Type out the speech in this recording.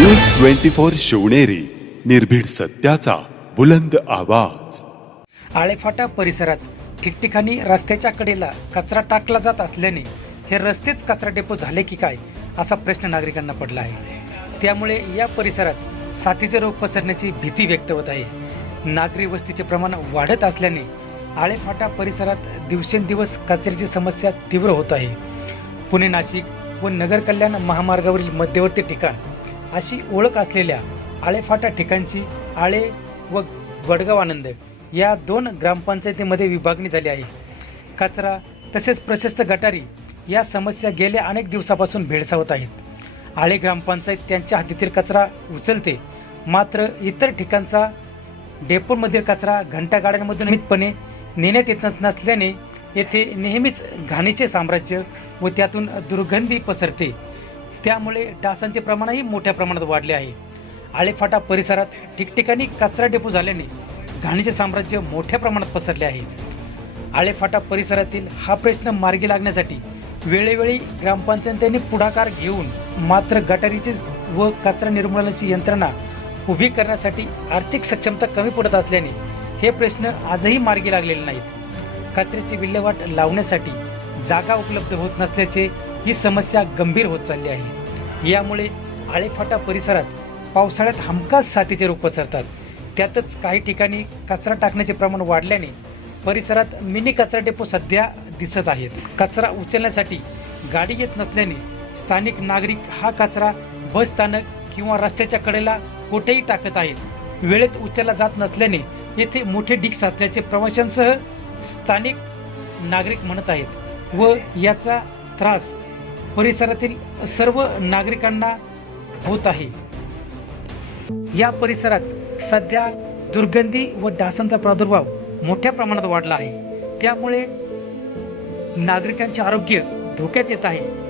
News twenty four Shivneri निर्भीड सत्याचा बुलंद आवाज. आळेफाटा परिसरात ठिकठिकाणी रस्त्याच्या कडेला कचरा टाकला जात असल्याने हे रस्तेच कचरा डेपो झाले की काय असा प्रश्न नागरिकांना पडला आहे. त्यामुळे या परिसरात साथीचे रोग पसरण्याची भीती व्यक्त होत आहे. नागरी वस्तीचे प्रमाण वाढत असल्याने आळेफाटा परिसरात दिवसेंदिवस कचऱ्याची समस्या तीव्र होत आहे. पुणे नाशिक व नगर कल्याण महामार्गावरील मध्यवर्ती ठिकाण अशी ओळख असलेल्या आळेफाटा ठिकाणची आळे व वडगाव आनंद या दोन ग्रामपंचायतीमध्ये विभागणी झाली आहे. कचरा तसेच प्रशस्त गटारी या समस्या गेल्या अनेक दिवसापासून भेडसावत आहेत. आळे ग्रामपंचायत त्यांच्या हद्दीतील कचरा उचलते. मात्र इतर ठिकाणचा डेपोमधील कचरा घंटागाड्यांमधून नियमितपणे नेण्यात येत नसल्याने येथे नेहमीच घाणीचे साम्राज्य व त्यातून दुर्गंधी पसरते. त्यामुळे डासांचे प्रमाणही मोठ्या प्रमाणात वाढले आहे. आळेफाटा परिसरात ठिकठिकाणी कचरा डेपो झाल्याने घाणीचे साम्राज्य मोठ्या प्रमाणात पसरले आहे. आळेफाटा परिसरातील हा प्रश्न मार्गी लागण्यासाठी वेळोवेळी ग्रामपंचायतींनी पुढाकार घेऊन मात्र गटारीची व कचरा निर्मूलनाची यंत्रणा उभी करण्यासाठी आर्थिक सक्षमता कमी पडत असल्याने हे प्रश्न आजही मार्गी लागलेले नाहीत. कचऱ्याची विल्हेवाट लावण्यासाठी जागा उपलब्ध होत नसल्याचे ही समस्या गंभीर होत चालली आहे. यामुळे आळेफाटा परिसरात पावसाळ्यात हमखास साथीचे रोग पसरतात. त्यातच काही ठिकाणी कचरा टाकण्याचे प्रमाण वाढल्याने परिसरात मिनी कचरा डेपो सध्या दिसत आहेत. कचरा उचलण्यासाठी गाडी येत नसल्याने स्थानिक नागरिक हा कचरा बस स्थानक किंवा रस्त्याच्या कडेला कुठेही टाकत आहेत. वेळेत उचलला जात नसल्याने येथे मोठे ढीक साचल्याचे प्रवाशांसह स्थानिक नागरिक म्हणत आहेत व याचा त्रास परिसरातील सर्व नागरिकांना होत आहे. या परिसरात सध्या दुर्गंधी व डासांचा प्रादुर्भाव मोठ्या प्रमाणात वाढला आहे. त्यामुळे नागरिकांचे आरोग्य धोक्यात येत आहे.